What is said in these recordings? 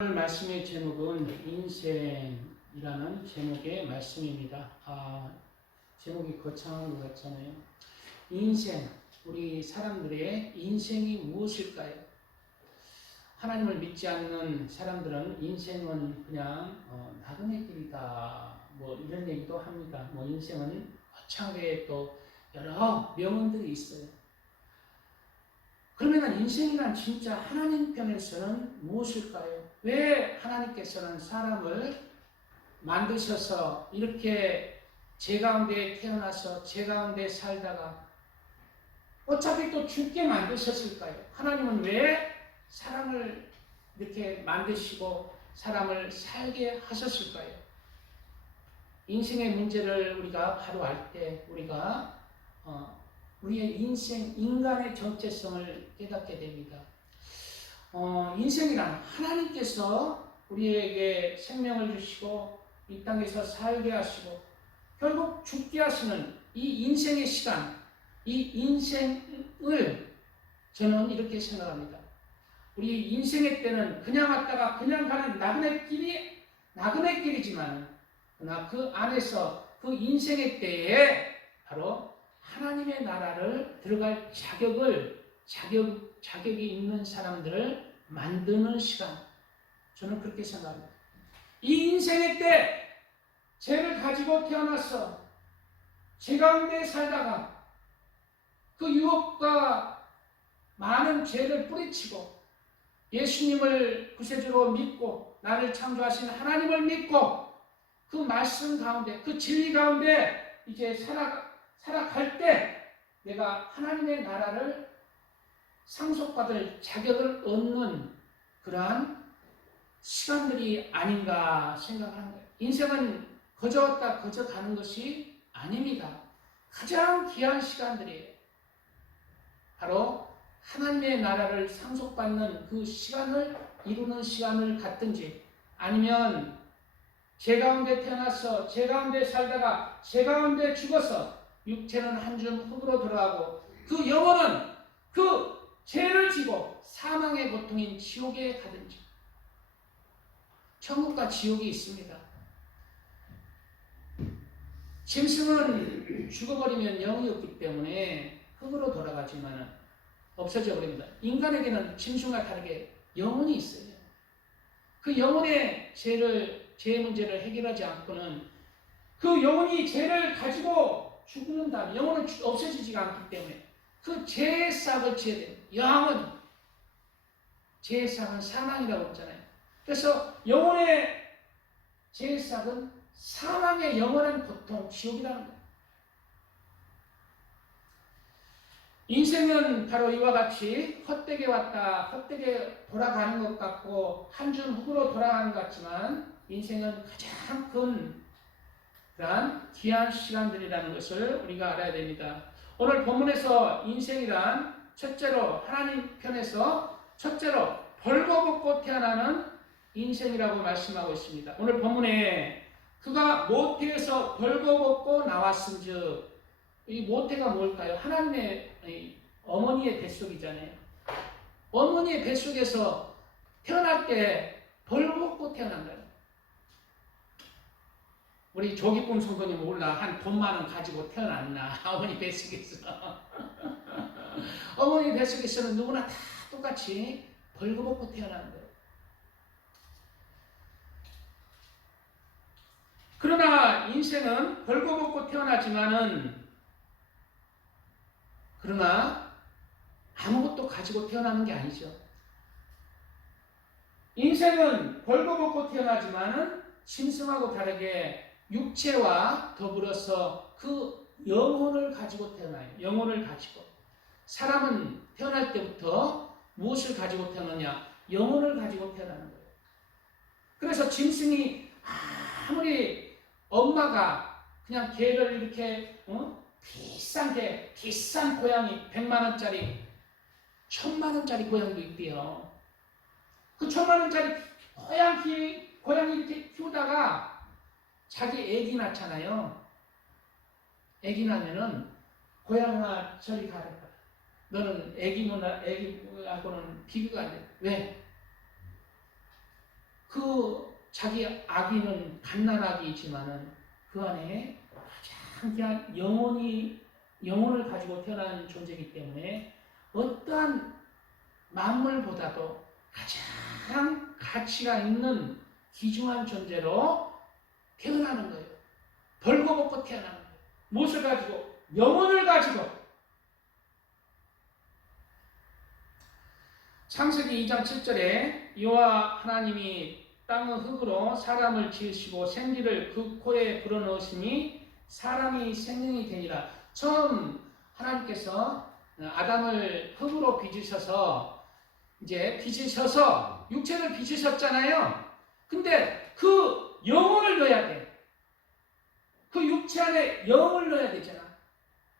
오늘 말씀의 제목은 인생이라는 제목의 말씀입니다. 제목이 거창한 것 같잖아요. 인생, 우리 사람들의 인생이 무엇일까요? 하나님을 믿지 않는 사람들은 인생은 그냥 나그네 길이다, 이런 얘기도 합니다. 인생은 거창하게 또 여러 명언들이 있어요. 그러면 인생이란 진짜 하나님 편에서는 무엇일까요? 왜 하나님께서는 사람을 만드셔서 이렇게 제 가운데 태어나서 제 가운데 살다가 어차피 또 죽게 만드셨을까요? 하나님은 왜 사람을 이렇게 만드시고 사람을 살게 하셨을까요? 인생의 문제를 우리가 바로 알 때 우리가 우리의 인생, 인간의 정체성을 깨닫게 됩니다. 인생이란 하나님께서 우리에게 생명을 주시고 이 땅에서 살게 하시고 결국 죽게 하시는 이 인생의 시간, 이 인생을 저는 이렇게 생각합니다. 우리 인생의 때는 그냥 왔다가 그냥 가는 나그네 길이지만 그러나 그 안에서 그 인생의 때에 바로 하나님의 나라를 들어갈 자격이 있는 사람들을 만드는 시간. 저는 그렇게 생각합니다. 이 인생의 때 죄를 가지고 태어나서 죄 가운데 살다가 그 유혹과 많은 죄를 뿌리치고 예수님을 구세주로 믿고 나를 창조하신 하나님을 믿고 그 말씀 가운데 그 진리 가운데 이제 살아갈 때 내가 하나님의 나라를 상속받을 자격을 얻는 그러한 시간들이 아닌가 생각하는 거예요. 인생은 거저 왔다 거저 가는 것이 아닙니다. 가장 귀한 시간들이에요. 바로 하나님의 나라를 상속받는 그 시간을 이루는 시간을 갖든지 아니면 제 가운데 태어나서 제 가운데 살다가 제 가운데 죽어서 육체는 한 줌 흙으로 들어가고 그 영혼은 그 죄를 지고 사망의 고통인 지옥에 가든지. 천국과 지옥이 있습니다. 짐승은 죽어버리면 영이 없기 때문에 흙으로 돌아가지만 없어져 버립니다. 인간에게는 짐승과 다르게 영혼이 있어요. 그 영혼의 죄 문제를 해결하지 않고는 그 영혼이 죄를 가지고 죽는다면 영혼은 없어지지가 않기 때문에 그 죄의 싹을 지어야 돼요. 영은 죄의 싹은 사망이라고 했잖아요. 그래서 영혼의 죄의 싹은 사망의 영원한 고통, 지옥이라는 거예요. 인생은 바로 이와 같이 헛되게 왔다 헛되게 돌아가는 것 같고 한 줌 흙으로 돌아가는 것 같지만 인생은 가장 큰 그러한 귀한 시간들이라는 것을 우리가 알아야 됩니다. 오늘 본문에서 인생이란 첫째로 하나님 편에서 첫째로 벌거벗고 태어나는 인생이라고 말씀하고 있습니다. 오늘 본문에 그가 모태에서 벌거벗고 나왔은즉 이 모태가 뭘까요? 하나님의 어머니의 뱃속이잖아요. 어머니의 뱃속에서 태어날 때 벌거벗고 태어난 거예요. 우리 조기쁨 성도님 몰라 한 돈 많은 가지고 태어났나 어머니 뱃속에서 어머니 뱃속에서는 누구나 다 똑같이 벌거벗고 태어난 거예요. 그러나 인생은 벌거벗고 태어나지만은 그러나 아무것도 가지고 태어나는 게 아니죠. 인생은 벌거벗고 태어나지만은 짐승하고 다르게 육체와 더불어서 그 영혼을 가지고 태어나요. 영혼을 가지고. 사람은 태어날 때부터 무엇을 가지고 태어나냐? 영혼을 가지고 태어나는 거예요. 그래서 짐승이 아무리 엄마가 그냥 개를 이렇게 비싼 고양이 100만 원짜리 1000만 원짜리 고양이도 있대요. 그 1000만 원짜리 고양이 이렇게 키우다가 자기 애기 낳잖아요. 애기 낳으면은 고양아 저리 가라. 너는 애기하고는 비교가 안 돼. 왜? 그 자기 아기는 갓난아기이지만은 그 안에 가장 귀한 영혼을 가지고 태어난 존재이기 때문에 어떠한 만물보다도 가장 가치가 있는 귀중한 존재로 태어나는 거예요. 벌거벗고 태어나는 거예요. 무엇을 가지고? 영혼을 가지고. 창세기 2장 7절에 여호와 하나님이 땅의 흙으로 사람을 지으시고 생기를 그 코에 불어넣으시니 사람이 생명이 되니라. 처음 하나님께서 아담을 흙으로 빚으셔서 육체를 빚으셨잖아요. 근데 그 영혼을 넣어야 돼. 그 육체 안에 영을 넣어야 되잖아.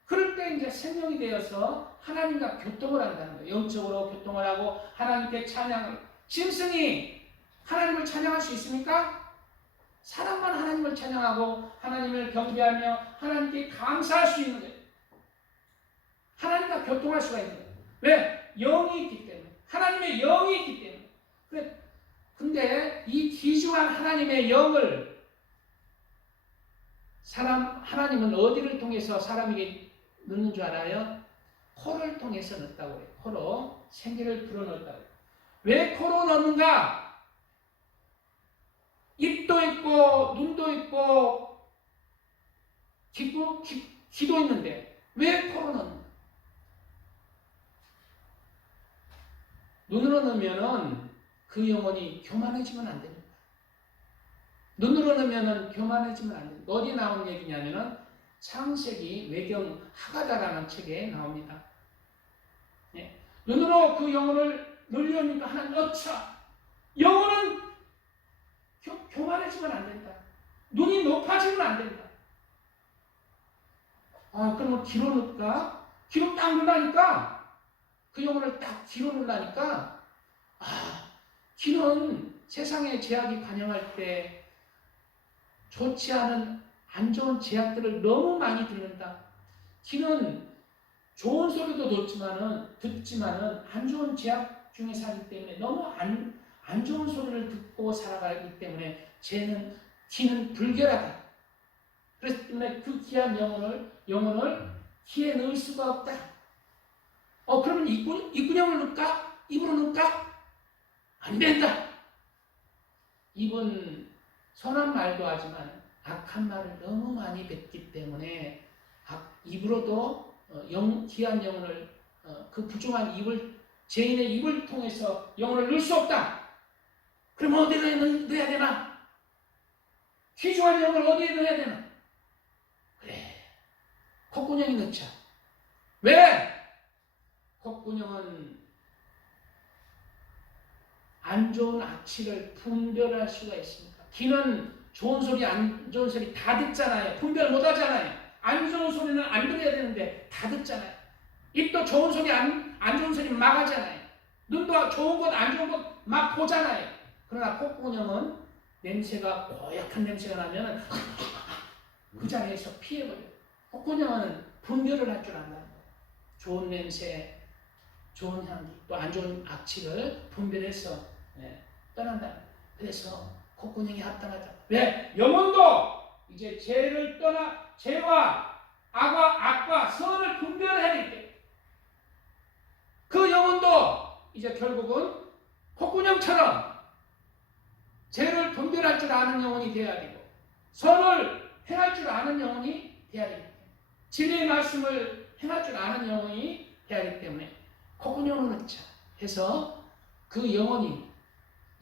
그럴 때 이제 생명이 되어서 하나님과 교통을 한다는 거예요. 영적으로 교통을 하고 하나님께 찬양을. 짐승이 하나님을 찬양할 수 있습니까? 사람만 하나님을 찬양하고 하나님을 경배하며 하나님께 감사할 수 있는 거예요. 하나님과 교통할 수가 있는 거예요. 왜? 영이 있기 때문에. 하나님의 영이 있기 때문에. 근데 이 귀중한 하나님의 영을 하나님은 어디를 통해서 사람에게 넣는 줄 알아요? 코를 통해서 넣었다고 해요. 코로 생기를 불어넣었다고 해요. 왜 코로 넣는가? 입도 있고 눈도 있고 귀도 있는데 왜 코로 넣는가? 눈으로 넣으면은 그 영혼이 교만해지면 안 됩니다. 눈으로 넣으면은 교만해지면 안 됩니다. 어디 나온 얘기냐면은 창세기 외경 하가다라는 책에 나옵니다. 네. 눈으로 그 영혼을 넣으려니까 하나님 넣자. 영혼은 교만해지면 안 된다. 눈이 높아지면 안 된다. 그러면 귀로 넣을까? 귀로 딱 넣으라니까 그 영혼을 딱 귀로 넣으라니까 귀는 세상의 제약이 관영할 때 좋지 않은 안 좋은 제약들을 너무 많이 듣는다. 귀는 좋은 소리도 듣지만은 안 좋은 제약 중에 살기 때문에 너무 안 좋은 소리를 듣고 살아가기 때문에 귀는 불결하다. 그래서 때문에 그 귀한 영혼을 귀에 넣을 수가 없다. 그러면 입구녕을 넣을까? 입으로 넣을까? 안 된다. 입은 선한 말도 하지만 악한 말을 너무 많이 뱉기 때문에 입으로도 귀한 영혼을 그 부정한 죄인의 입을 통해서 영혼을 넣을 수 없다. 그럼 어디에 넣어야 되나? 귀중한 영혼을 어디에 넣어야 되나? 그래, 콧구녕에 넣자. 왜? 콧구녕은 안 좋은 악취를 분별할 수가 있습니다. 귀는 좋은 소리, 안 좋은 소리 다 듣잖아요. 분별 못 하잖아요. 안 좋은 소리는 안 들어야 되는데 다 듣잖아요. 입도 좋은 소리, 안 좋은 소리 막 하잖아요. 눈도 좋은 것, 안 좋은 것 막 보잖아요. 그러나 콧구녕은 냄새가, 고약한 냄새가 나면 그 자리에서 피해버려요. 콧구녕은 분별을 할 줄 안다는 거예요. 좋은 냄새, 좋은 향기, 또 안 좋은 악취를 분별해서 떠난다. 그래서 콧구녕이 합당하다. 왜? 영혼도 이제 죄와 악과 선을 분별해야 되기 때문에 그 영혼도 이제 결국은 콧구녕처럼 죄를 분별할 줄 아는 영혼이 되어야 되고 선을 행할 줄 아는 영혼이 되어야 되기 때문에 진리의 말씀을 행할 줄 아는 영혼이 되어야 되기 때문에 콧구녕을 넣자 해서 그 영혼을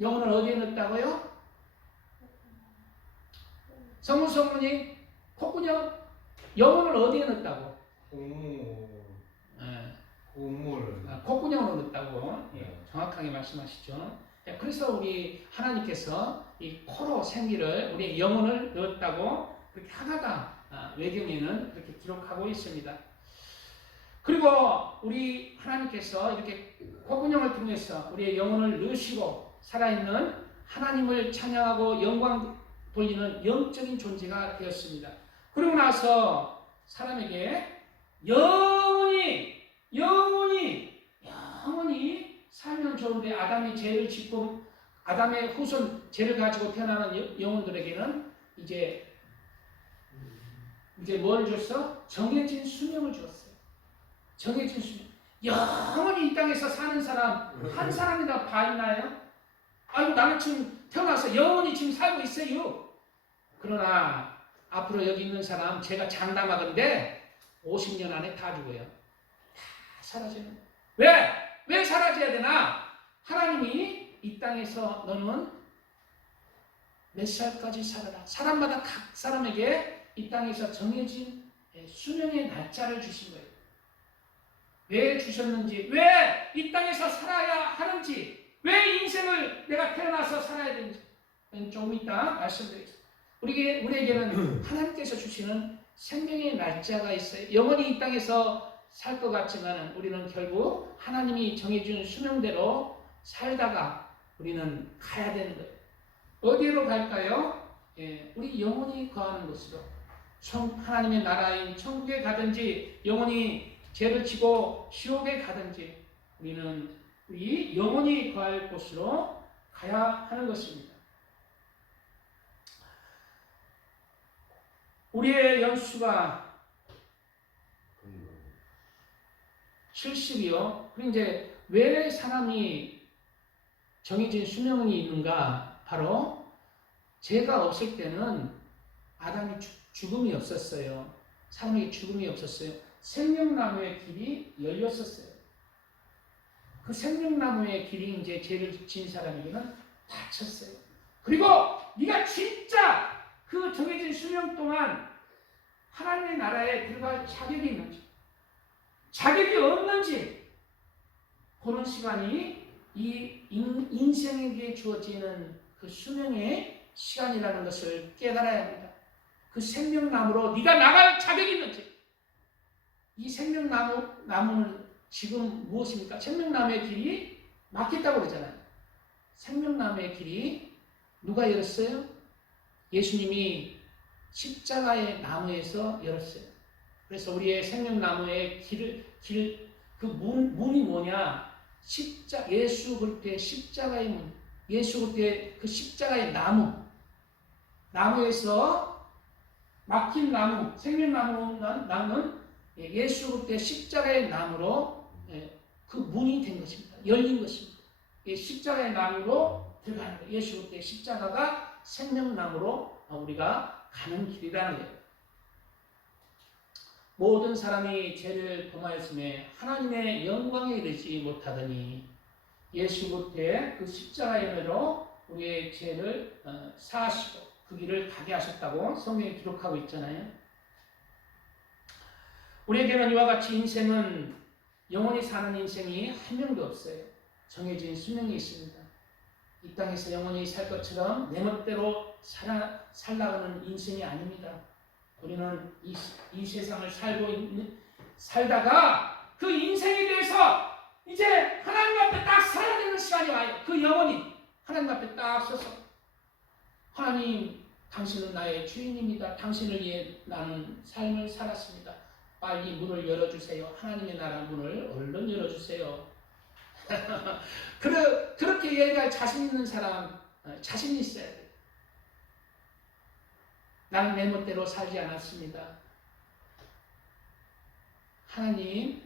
어디에 넣었다고요? 성문이 콧구녕 영혼을 어디에 넣었다고? 콧구녕으로 넣었다고 정확하게 말씀하시죠. 그래서 우리 하나님께서 이 코로 생기를 우리의 영혼을 넣었다고 그렇게 하나가 외경에는 그렇게 기록하고 있습니다. 그리고 우리 하나님께서 이렇게 콧구녕을 통해서 우리의 영혼을 넣으시고 살아있는 하나님을 찬양하고 영광 돌리는 영적인 존재가 되었습니다. 그리고 나서 사람에게 영원히 살면 좋은데 아담이 죄를 짓고 아담의 후손 죄를 가지고 태어나는 영혼들에게는 이제 뭘 줬어? 정해진 수명을 주었어요. 정해진 수명. 영원히 이 땅에서 사는 사람 한 사람이나 봐 있나요? 아유, 나는 지금 태어나서 영원히 지금 살고 있어요. 그러나 앞으로 여기 있는 사람 제가 장담하건대 50년 안에 다 죽어요. 다 사라지는 거예요. 왜? 왜 사라져야 되나? 하나님이 이 땅에서 너는 몇 살까지 살아라. 사람마다 각 사람에게 이 땅에서 정해진 수명의 날짜를 주신 거예요. 왜 주셨는지, 왜 이 땅에서 살아야 하는지, 왜 인생을 내가 태어나서 살아야 되는지 조금 이따 말씀드리겠습니다. 우리에게는 하나님께서 주시는 생명의 날짜가 있어요. 영원히 이 땅에서 살 것 같지만 우리는 결국 하나님이 정해준 수명대로 살다가 우리는 가야 되는 거예요. 어디로 갈까요? 우리 영원히 거하는 곳으로. 하나님의 나라인 천국에 가든지 영원히 죄를 지고 지옥에 가든지 우리는 이 영원히 거할 곳으로 가야 하는 것입니다. 우리의 연수가 70이요. 그럼 이제 왜 사람이 정해진 수명이 있는가? 바로 죄가 없을 때는 아담이 죽음이 없었어요. 사람에게 죽음이 없었어요. 생명나무의 길이 열렸었어요. 그 생명나무의 길이 이제 죄를 지은 사람에게는 닫혔어요. 그리고 네가 진짜 그 정해진 수명 동안 하나님의 나라에 들어갈 자격이 있는지, 자격이 없는지 보는 시간이 이 인생에게 주어지는 그 수명의 시간이라는 것을 깨달아야 합니다. 그 생명나무로 네가 나갈 자격이 있는지. 이 생명나무는 지금 무엇입니까? 생명나무의 길이 막혔다고 그러잖아요. 생명나무의 길이 누가 열었어요? 예수님이 십자가의 나무에서 열었어요. 그래서 우리의 생명나무의 그 문이 뭐냐? 예수 그리스도의 십자가의 문. 예수 그리스도의 그 십자가의 나무에서 막힌 나무, 생명나무는 예수 그리스도의 십자가의 나무로 그 문이 된 것입니다. 열린 것입니다. 십자가의 나무로 들어가는 거예요. 예수 그리스도의 십자가가 생명나무로 우리가 가는 길이라는 거예요. 모든 사람이 죄를 범하였음에 하나님의 영광에 이르지 못하더니 예수 그리스도의 그 십자가의 은혜로 우리의 죄를 사하시고 그 길을 가게 하셨다고 성경에 기록하고 있잖아요. 우리에게는 이와 같이 인생은 영원히 사는 인생이 한 명도 없어요. 정해진 수명이 있습니다. 이 땅에서 영원히 살 것처럼 내 멋대로 살아가는 인생이 아닙니다. 우리는 이 세상을 살다가 그 인생에 대해서 이제 하나님 앞에 딱 서야 되는 시간이 와요. 그 영혼이 하나님 앞에 딱 서서 하나님, 당신은 나의 주인입니다. 당신을 위해 나는 삶을 살았습니다. 빨리 문을 열어주세요. 하나님의 나라 문을 얼른 열어주세요. 그렇게 얘기할 자신 있는 사람, 자신 있어야 돼요. 나는 내 멋대로 살지 않았습니다. 하나님을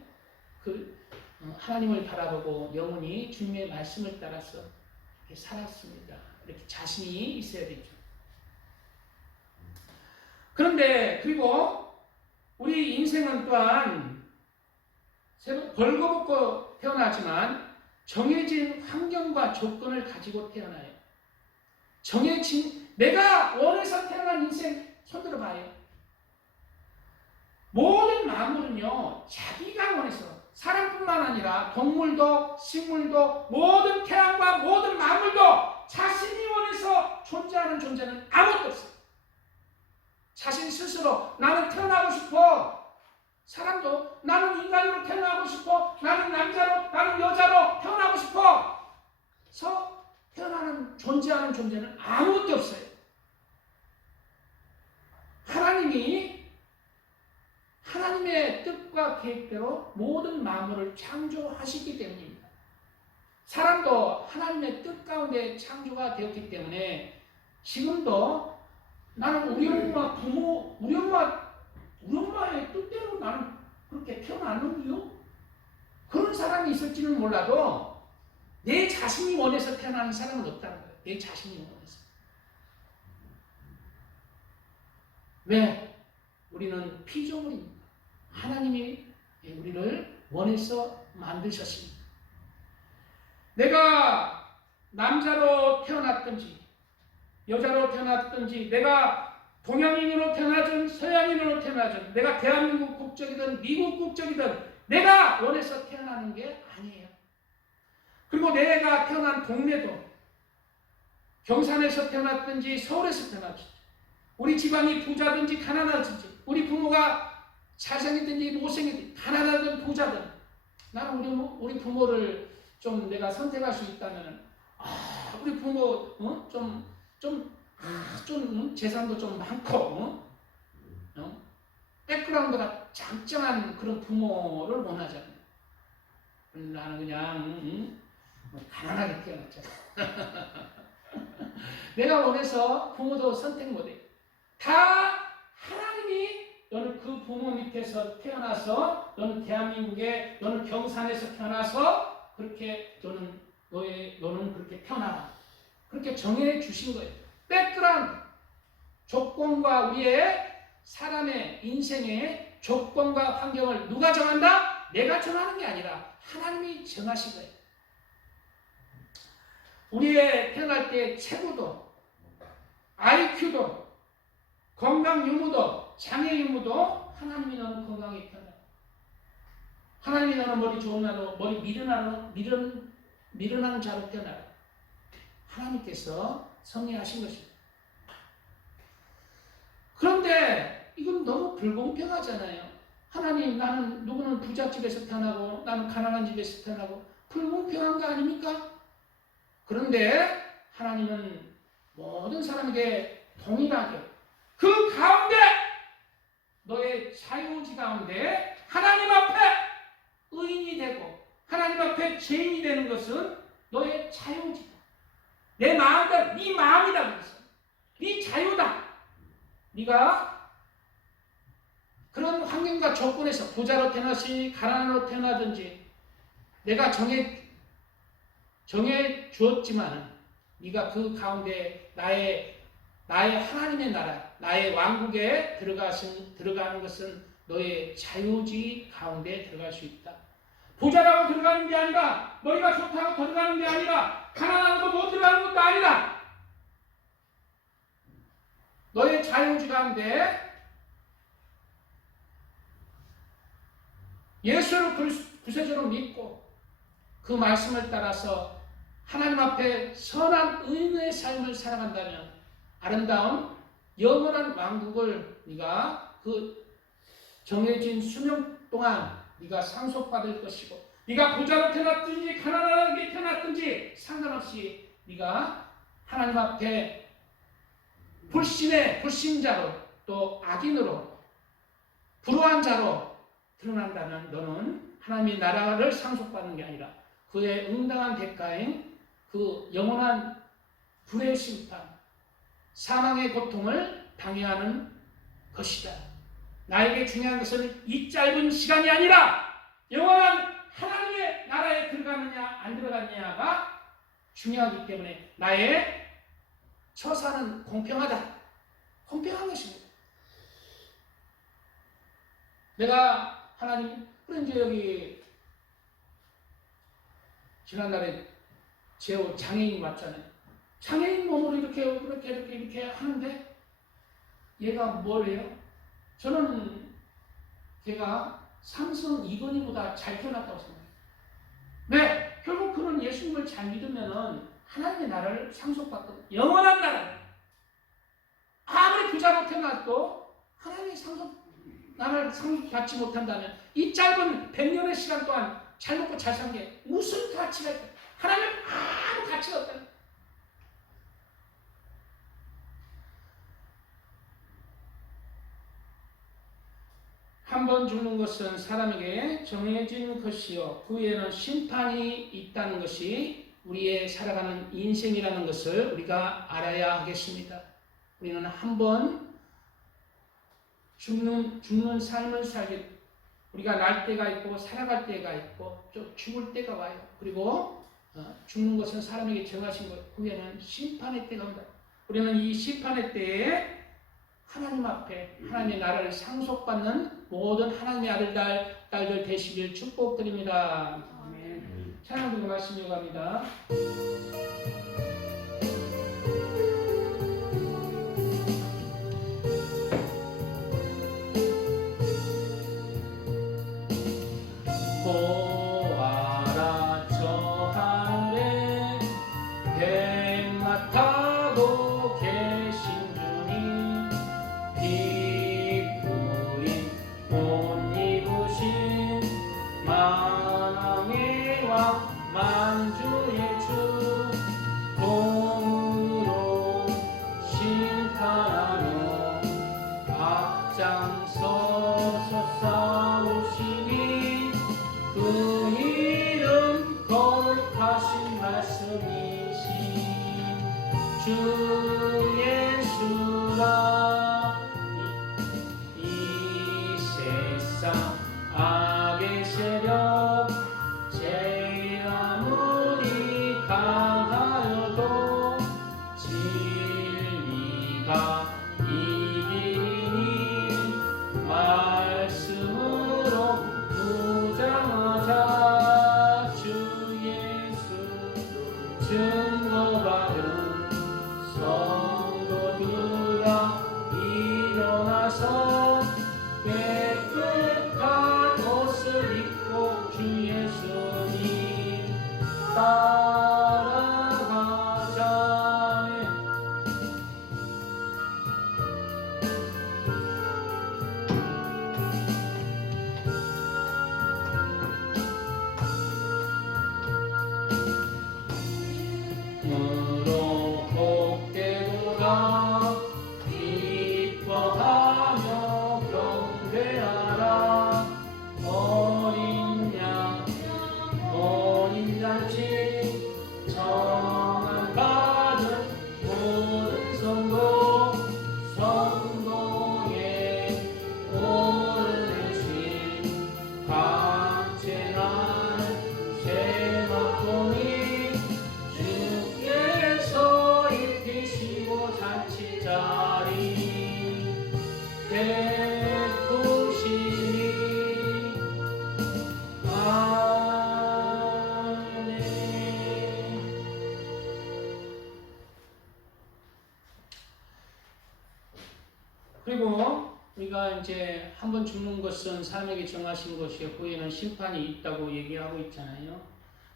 바라보고 영원히 주님의 말씀을 따라서 이렇게 살았습니다. 이렇게 자신이 있어야 되죠. 그리고 우리 인생은 또한 벌거벗고 태어나지만 정해진 환경과 조건을 가지고 태어나요. 내가 원해서 태어난 인생 손들어 봐요. 모든 만물은요, 자기가 원해서, 사람뿐만 아니라 동물도 식물도 모든 태양과 모든 만물도 자신이 원해서 존재하는 존재는 아무것도 없어요. 자신 스스로 나는 태어나고 싶어. 사람도 나는 인간으로 태어나고 싶어. 나는 남자로, 나는 여자로 태어나고 싶어. 태어나는 존재하는 존재는 아무것도 없어요. 하나님의 뜻과 계획대로 모든 만물을 창조하시기 때문입니다. 사람도 하나님의 뜻 가운데 창조가 되었기 때문에 지금도 나는 우리 엄마 부모, 우리 엄마의 뜻대로 나는 그렇게 태어났는데요. 그런 사람이 있을지는 몰라도 내 자신이 원해서 태어나는 사람은 없다는 거예요. 내 자신이 원해서. 왜? 우리는 피조물입니다. 하나님이 우리를 원해서 만드셨습니다. 내가 남자로 태어났든지 여자로 태어났든지 내가 동양인으로 태어나든 서양인으로 태어나든 내가 대한민국 국적이든 미국 국적이든 내가 원해서 태어나는 게 아니에요. 그리고 내가 태어난 동네도 경산에서 태어났든지 서울에서 태어났든지 우리 집안이 부자든지 가난하든지 우리 부모가 잘생기든지 못생기든지 가난하든 부자든 나는 우리 부모를 좀 내가 선택할 수 있다면 우리 부모 좀 재산도 좀 많고 백그라운드가 짱짱한 그런 부모를 원하잖아요. 나는 그냥 가난하게 태어났잖아. 내가 원해서 부모도 선택 못해. 다 하나님이 너는 그 부모 밑에서 태어나서 너는 대한민국에 너는 경산에서 태어나서 그렇게 너는 그렇게 태어나라. 그렇게 정해 주신 거예요. 백그라운드 조건과 우리의 사람의 인생의 조건과 환경을 누가 정한다? 내가 정하는 게 아니라 하나님이 정하신 거예요. 우리의 태어날 때 체구도 IQ도 건강 유무도 장애 유무도 하나님이 너는 건강에 태어나. 하나님이 너는 머리 좋은 나로 머리 미련한 자로 태어나라. 하나님께서 섭리하신 것입니다. 그런데 이건 너무 불공평하잖아요. 하나님, 나는 누구는 부잣집에서 태어나고 나는 가난한 집에서 태어나고 불공평한 거 아닙니까? 그런데 하나님은 모든 사람에게 동일하게 그 가운데 너의 자유의지 가운데 하나님 앞에 의인이 되고 하나님 앞에 죄인이 되는 것은 너의 자유의지다. 내 마음대로 네 마음이다. 그래서 네 자유다. 네가 그런 환경과 조건에서 부자로 태어나시 가난으로 태어나든지 내가 정해 주었지만 네가 그 가운데 나의 하나님의 나라, 나의 왕국에 들어가는 것은 너의 자유지 가운데 들어갈 수 있다. 부자라고 들어가는 게 아니라 머리가 좋다고 들어가는 게 아니라 가난하고 못 들어가는 것도 아니라 너의 자유지 가운데 예수를 구세주로 믿고 그 말씀을 따라서 하나님 앞에 선한 의인의 삶을 살아간다면 아름다운 영원한 왕국을 네가 그 정해진 수명 동안 네가 상속받을 것이고 네가 부자로 태어났든지 가난하게 태어났든지 상관없이 네가 하나님 앞에 불신자로 또 악인으로 불우한 자로 드러난다면 너는 하나님의 나라를 상속받는 게 아니라 그의 응당한 대가인 그 영원한 불의 심판, 사망의 고통을 당해하는 것이다. 나에게 중요한 것은 이 짧은 시간이 아니라 영원한 하나님의 나라에 들어가느냐 안 들어가느냐가 중요하기 때문에 나의 처사는 공평하다. 공평한 것입니다. 내가 하나님, 그런데 여기 지난날에 제 장애인이 왔잖아요. 장애인 몸으로 이렇게 하는데 얘가 뭘 해요? 저는 걔가 삼성 이건희보다 잘 태어났다고 생각해요. 네, 결국 그는 예수님을 잘 믿으면은 하나님의 나라를 상속받거든요. 영원한 나라를. 아무리 부자로 태어나도 하나님의 나라를 상속받지 못한다면 이 짧은 100년의 시간 동안 잘 먹고 잘 산 게 무슨 가치가 있다. 하나님 아무 가치가 없다. 한 번 죽는 것은 사람에게 정해진 것이요 그 후에는 심판이 있다는 것이 우리의 살아가는 인생이라는 것을 우리가 알아야 하겠습니다. 우리는 한번 죽는 삶을 살게, 우리가 날 때가 있고 살아갈 때가 있고 또 죽을 때가 와요. 그리고 죽는 것은 사람에게 정하신 것, 후에는 심판의 때가 온다. 우리는 이 심판의 때에 하나님 앞에 하나님의 나라를 상속받는 모든 하나님의 아들, 딸들 되시길 축복드립니다. 아멘. 찬양 듣고 말씀 요구합니다. 보아라 저 하늘에 백마 타고 계신 주님, 빛부린 옷 입으신 만왕의 왕 만주의 주, 공으로 심판하며 앞장서서 싸우시니 그 이름 거룩하신 말씀이신 주 예수라. 이 세상 악의 세력 제 아무리 강하여도 진리가 이기니 말씀으로 무장하자. 주 예수 증거받은 성도들아 일어나서 깨끗한 옷을 입고 주 예수님 따라가자. 무로 복되도다 기뻐하며 경배하라. 어린 잔치 정한 받은 모든 성도의 오늘 내신 강체난 세마통이 주께서 입히시고 잔치자리 베푸시니 아멘. 그리고 우리가 이제 한번 죽는 것은 사람에게 정하신 것이요 후에는 심판이 있다고 얘기하고 있잖아요.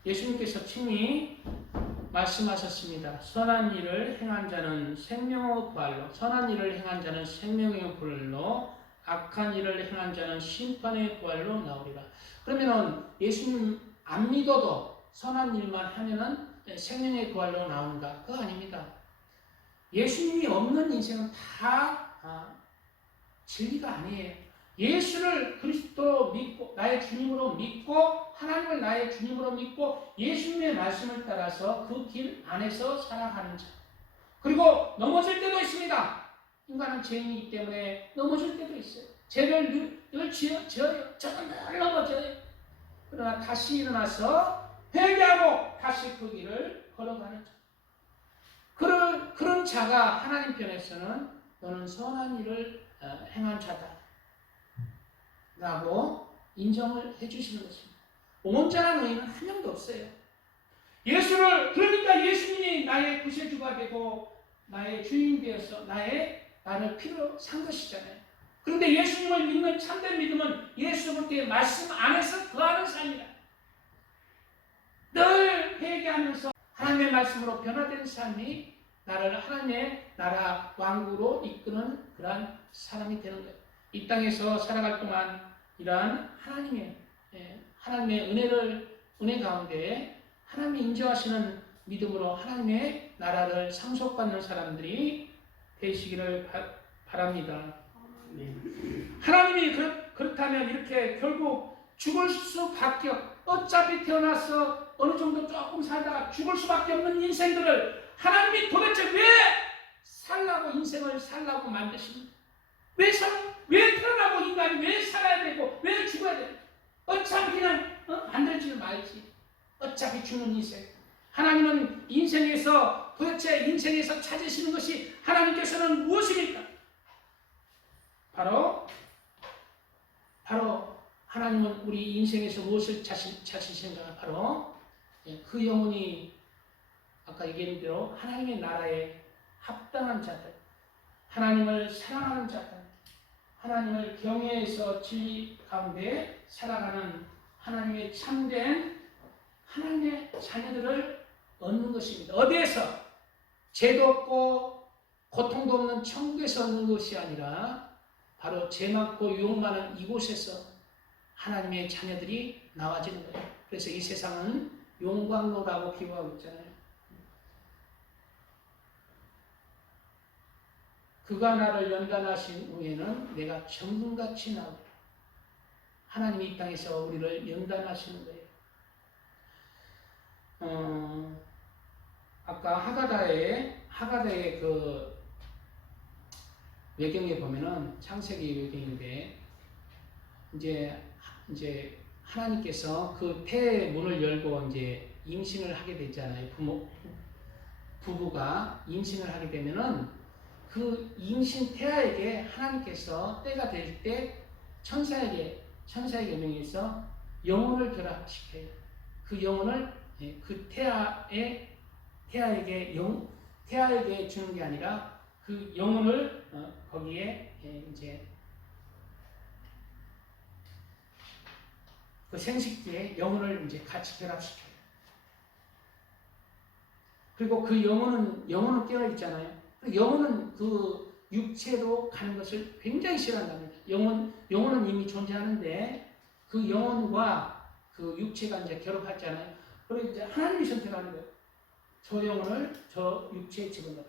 예수님께서 친히 말씀하셨습니다. 선한 일을 행한 자는 생명의 부활로, 선한 일을 행한 자는 생명의 부활로, 악한 일을 행한 자는 심판의 부활로 나오리라. 그러면은 예수님 안 믿어도 선한 일만 하면은 생명의 부활로 나오는가? 그거 아닙니다. 예수님이 없는 인생은 다 진리가 아니에요. 예수를 그리스도로 믿고 나의 주님으로 믿고 하나님을 나의 주님으로 믿고 예수님의 말씀을 따라서 그 길 안에서 살아가는 자. 그리고 넘어질 때도 있습니다. 인간은 죄인이기 때문에 넘어질 때도 있어요. 죄를 늘 지어요. 저는 늘 넘어져요. 그러나 다시 일어나서 회개하고 다시 그 길을 걸어가는 자. 그런 자가 하나님 편에서는 너는 선한 일을 행한 자다 라고 인정을 해주시는 것입니다. 온전한 의인은 한 명도 없어요. 그러니까 예수님이 나의 구세주가 되고 나의 주인 되어서 나를 피로 산 것이잖아요. 그런데 예수님을 믿는 참된 믿음은 예수 그리스도의 말씀 안에서 거하는 삶이다. 늘 회개하면서 하나님의 말씀으로 변화된 삶이 나를 하나님의 나라 왕국으로 이끄는 그러한 사람이 되는 거예요. 이 땅에서 살아갈 동안 이러한 하나님의 은혜 가운데 하나님이 인정하시는 믿음으로 하나님의 나라를 상속받는 사람들이 되시기를 바랍니다. 네. 하나님이 그렇다면 이렇게 결국 죽을 수밖에 어차피 태어나서 어느 정도 조금 살다가 죽을 수밖에 없는 인생들을 하나님이 도대체 왜 살라고 인생을 살라고 만드십니까? 왜 태어나고 인간이 왜 살아야 되고 왜 죽어야 되고 어차피 그냥 만들지 말지. 어차피 죽는 인생. 하나님은 인생에서 도대체 인생에서 찾으시는 것이 하나님께서는 무엇입니까? 바로 하나님은 우리 인생에서 무엇을 찾으시는가? 바로 그 영혼이 아까 얘기한 대로 하나님의 나라에 합당한 자들, 하나님을 사랑하는 자들, 하나님을 경외해서 진리 가운데 살아가는 하나님의 참된 하나님의 자녀들을 얻는 것입니다. 어디에서? 죄도 없고 고통도 없는 천국에서 얻는 것이 아니라 바로 죄 많고 유혹 많은 이곳에서 하나님의 자녀들이 나와지는 거예요. 그래서 이 세상은 용광로라고 비유하고 있잖아요. 그가 나를 연단하신 후에는 내가 정금같이 나오리라. 하나님이 이 땅에서 우리를 연단하시는 거예요. 아까 하가다의 그 외경에 보면은 창세기 외경인데 이제 하나님께서 그 태의 문을 열고 이제 임신을 하게 되잖아요. 부부가 임신을 하게 되면은 그 임신 태아에게 하나님께서 때가 될 때 천사에게 명해서 영혼을 결합시켜요. 그 영혼을 그 태아에게 주는 게 아니라 그 영혼을 거기에 이제 그 생식기에 영혼을 이제 같이 결합시켜요. 그리고 그 영혼은 깨어 있잖아요. 영혼은 그 육체로 가는 것을 굉장히 싫어한답니다. 영혼은 이미 존재하는데 그 영혼과 그 육체가 이제 결합하잖아요. 그리고 이제 하나님이 선택하는 거예요. 저 영혼을 저 육체에 집어넣어요.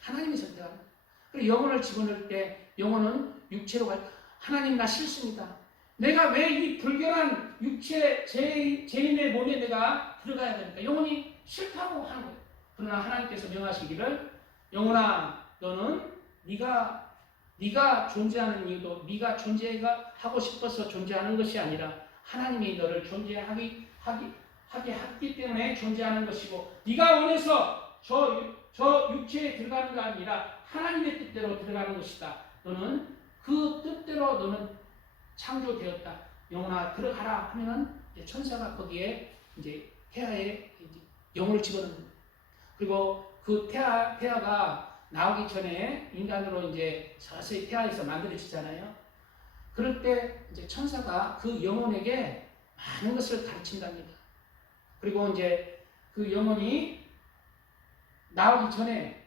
하나님이 선택하는 거예요. 그리고 영혼을 집어넣을 때 영혼은 육체로 가요. 하나님 나 싫습니다. 내가 왜 이 불결한 육체 죄인의 몸에 내가 들어가야 됩니까? 영혼이 싫다고 하는 거예요. 그러나 하나님께서 명하시기를 영혼아 너는 네가 존재하는 이유도 네가 존재하고 싶어서 존재하는 것이 아니라 하나님이 너를 존재하게 했기 때문에 존재하는 것이고 네가 원해서 저 육체에 들어가는 게 아니라 하나님의 뜻대로 들어가는 것이다. 너는 그 뜻대로 너는 창조되었다. 영혼아 들어가라 하면은 천사가 거기에 이제 태아에 영혼을 집어넣는 거예요. 그리고 그 태아가 나오기 전에 인간으로 이제 서서히 태아에서 만들어지잖아요. 그럴 때 이제 천사가 그 영혼에게 많은 것을 가르친답니다. 그리고 이제 그 영혼이 나오기 전에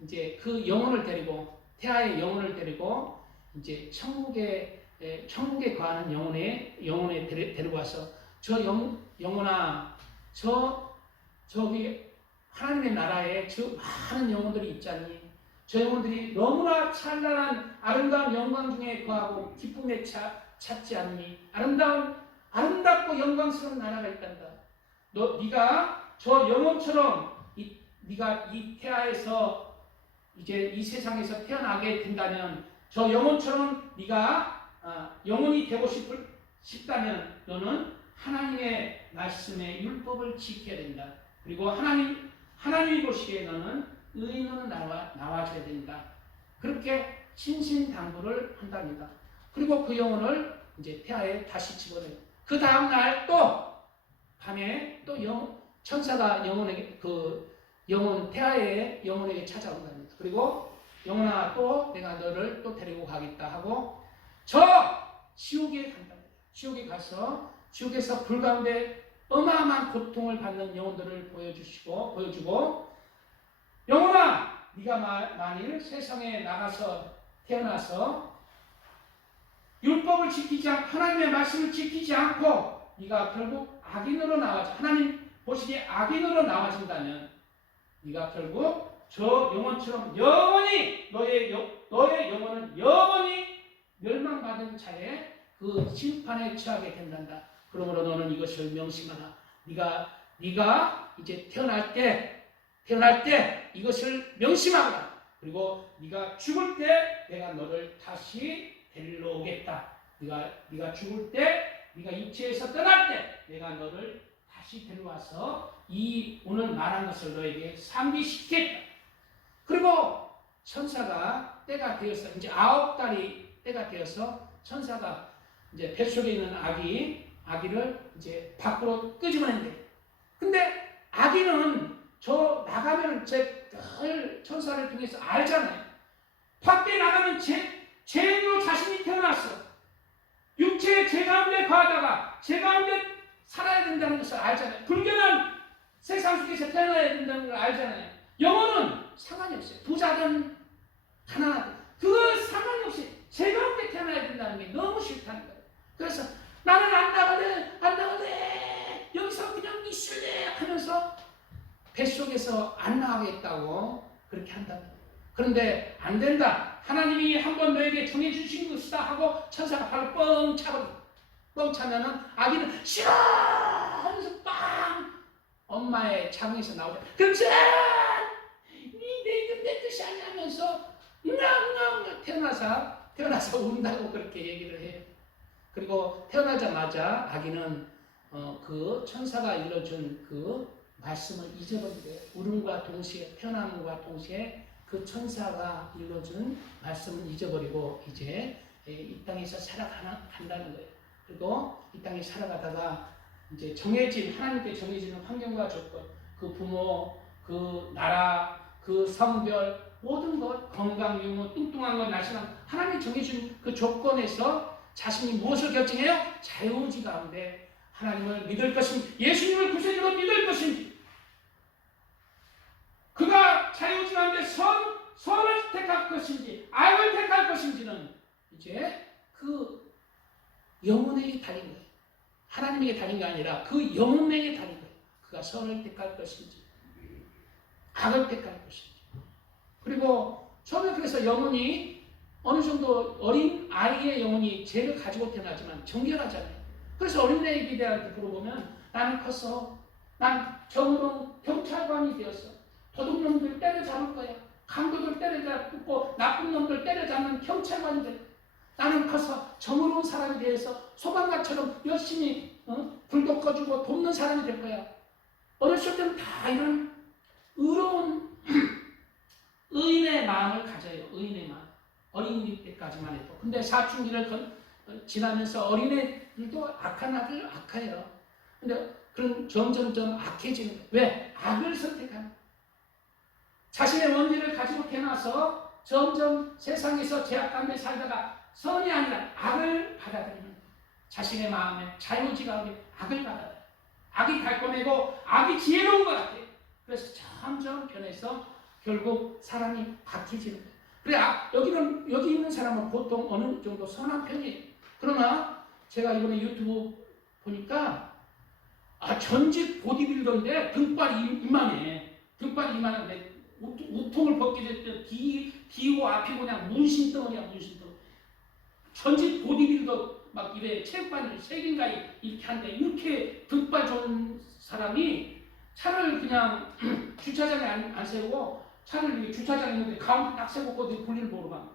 이제 그 영혼을 데리고 태아의 영혼을 데리고 이제 천국에 거하는 영혼에 데리고 와서 저 영혼아 저기 하나님의 나라에 저 많은 영혼들이 있잖니. 저 영혼들이 너무나 찬란한 아름다운 영광 중에 거하고 기쁨에 찾지 않니. 아름답고 영광스러운 나라가 있단다. 네가 저 영혼처럼 네가 이 태아에서 이제 이 세상에서 태어나게 된다면 저 영혼처럼 네가 영혼이 되고 싶다면 너는 하나님의 말씀의 율법을 지켜야 된다. 그리고 하나님이 보시기에 너는 의인으로 나와줘야 된다. 그렇게 신신당부를 한답니다. 그리고 그 영혼을 이제 태아에 다시 집어넣어요. 그 다음 날 또 밤에 또 천사가 태아의 영혼에게 찾아온답니다. 그리고 영혼아 또 내가 너를 또 데리고 가겠다 하고 저 지옥에 간답니다. 지옥에 가서 지옥에서 불 가운데 어마어마한 고통을 받는 영혼들을 보여주고 영혼아 네가 만일 세상에 태어나서 율법을 지키지 않고 하나님의 말씀을 지키지 않고 네가 결국 악인으로 하나님 보시기에 악인으로 나와진다면 네가 결국 저 영혼처럼 영원히 너의 영혼은 영원히 멸망받은 자의 그 심판에 처하게 된단다. 그러므로 너는 이것을 명심하라. 네가 이제 태어날 때 이것을 명심하거라. 그리고 네가 죽을 때 내가 너를 다시 데리러 오겠다. 네가 죽을 때, 네가 육체에서 떠날 때 내가 너를 다시 데려와서 이 오늘 말한 것을 너에게 상기시키겠다. 그리고 천사가 때가 되어서 이제 9달이 때가 되어서 천사가 이제 뱃속에 있는 아기를 이제 밖으로 끄집어낸대. 근데 아기는 저 나가면 늘 천사를 통해서 알잖아요. 밖에 나가면 죄로 자신이 태어났어. 육체의 죄 가운데 거하다가 죄 가운데 살아야 된다는 것을 알잖아요. 불결한 세상 속에서 태어나야 된다는 걸 알잖아요. 영혼은 상관이 없어요. 부자든 가난하든 그 상관이 없이 죄 가운데 태어나야 된다는 게 너무 싫다는 거예요. 그래서 나는 안 나갈래 여기서 그냥 있을래 하면서 뱃속에서 안 나가겠다고 그렇게 한다는 거예요. 그런데 안 된다. 하나님이 한번 너에게 정해주신 것이다 하고 천사가 발을 뻥 차거든. 뻥 차면은 아기는 싫어 하면서 빵 엄마의 장에서 나오죠. 그래서 내 이름 내 뜻이 아니야 하면서 태어나서 운다고 그렇게 얘기를 해요. 그리고 태어나자마자 아기는 그 천사가 일러준 그 말씀을 잊어버리게 울음과 동시에 태어남과 동시에 그 천사가 일러준 말씀을 잊어버리고 이제 이 땅에서 살아간다는 거예요. 그리고 이 땅에 살아가다가 이제 하나님께 정해지는 환경과 조건, 그 부모, 그 나라, 그 성별, 모든 것, 건강, 유무, 뚱뚱한 것, 날씬한 하나님이 정해준 그 조건에서 자신이 무엇을 결정해요? 자유의지 가운데 하나님을 믿을 것인지, 예수님을 구세주로 믿을 것인지, 그가 자유의지 가운데 선을 택할 것인지, 악을 택할 것인지는 이제 그 영혼에게 달린 거예요. 하나님에게 달린 게 아니라 그 영혼에게 달린 거예요. 그가 선을 택할 것인지, 악을 택할 것인지. 그리고 처음에 그래서 영혼이 어느 정도 어린 아이의 영혼이 죄를 가지고 태어나지만 정결하잖아요. 그래서 어린애에게 물어보면 나는 컸어. 난 정으로 경찰관이 되었어. 도둑놈들 때려잡을 거야. 강도들 때려잡고 나쁜 놈들 때려잡는 경찰관이 될 거야. 나는 커서 정의로운 사람이 되어서 소방관처럼 열심히 불도 꺼주고 돕는 사람이 될 거야. 어렸을 때는 다 이런 의로운 의인의 마음을 가져요. 의인의 마음. 어린이 때까지만 해도. 근데 사춘기를 지나면서 어린애들도 악한 아들 악해요. 근데 그런 점점점 악해지는 거예요. 왜? 악을 선택하는 거예요. 자신의 원리를 가지고 태어나서 점점 세상에서 죄악 가운데 살다가 선이 아니라 악을 받아들이는 거예요. 자신의 마음에 자유의지 가운데 악을 받아들여요. 악이 달콤하고 악이 지혜로운 것 같아요. 그래서 점점 변해서 결국 사람이 박해지는 거예요. 그래, 여기 있는 사람은 보통 어느 정도 선한 편이에요. 그러나 제가 이번에 유튜브 보니까 전직 보디빌더인데 등발이 이만해. 등발이 이만한데 우통을 벗게 됐던 뒤고 앞이 그냥 문신덩어리야, 문신덩어리. 전직 보디빌더 막 이래 체육관을 3개인가 이렇게 하는데 이렇게 등발 좋은 사람이 차를 그냥 주차장에 안 세우고 차를 이렇게 주차장에 있는데 가운데 딱 세우고 어디 볼일 보러 가.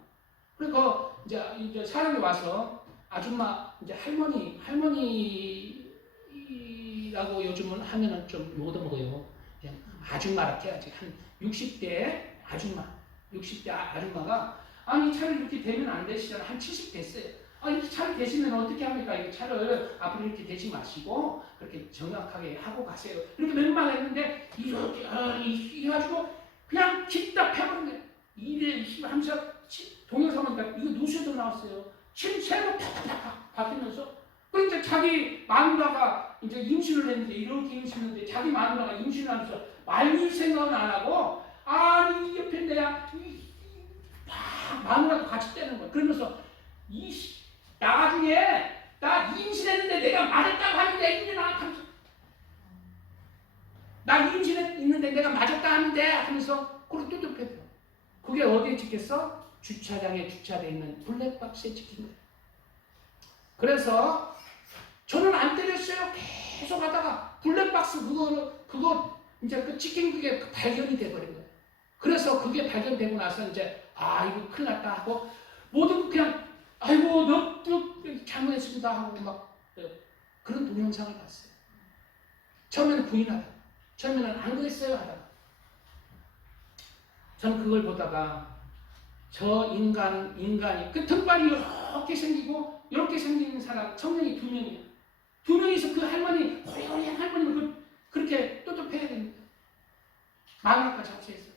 그러니까 이제 사람이 와서 아줌마 이제 할머니라고 요즘은 하면은 좀 못 얻어먹어요. 그냥 아줌마라고 해야지. 한 60대 아줌마, 60대 아줌마가 아니 차를 이렇게 대면 안 되시잖아. 한 70 됐어요. 아니 차를 대시면 어떻게 합니까? 이 차를 앞으로 이렇게 대지 마시고 그렇게 정확하게 하고 가세요. 이렇게 몇 했는데 이렇게 해가지고 그냥 기답해버린 거예요. 이래 하면서 동영상은 이거 뉴스에도 나왔어요. 침새로 팍팍팍 바뀌면서 그러니까 자기 마누라가 이제 임신을 했는데 이렇게 임신했는데 자기 마누라가 임신을 하면서 말릴 생각은 안 하고 아니 옆에 내야 마누라가 같이 떼는 거야. 그러면서 나중에 나 임신했는데 내가 맞았다고 하는데 이제 나 임신했는데 내가 맞았다 하는데 하면서 그걸 뚜둑해줘. 그게 어디에 찍혔어? 주차장에 주차되어 있는 블랙박스에 찍힌 거예요. 그래서 저는 안 때렸어요. 계속 하다가 블랙박스 그거 이제 그 찍힌 그게 발견이 돼버린 거예요. 그래서 그게 발견되고 나서 이제 이거 큰일 났다 하고 모두 그냥 아이고 너 잘못했습니다 하고 막 그런 동영상을 봤어요. 처음에는 부인하다. 처음에는 안 그랬어요 하다가 저는 그걸 보다가 저 인간이 그 등발이 이렇게 생기고 이렇게 생긴 사람 청년이 2명이에요. 2명이서 그 할머니 호리호리한 할머니를 그렇게 또또패야 됩니다. 마음까지 합세해서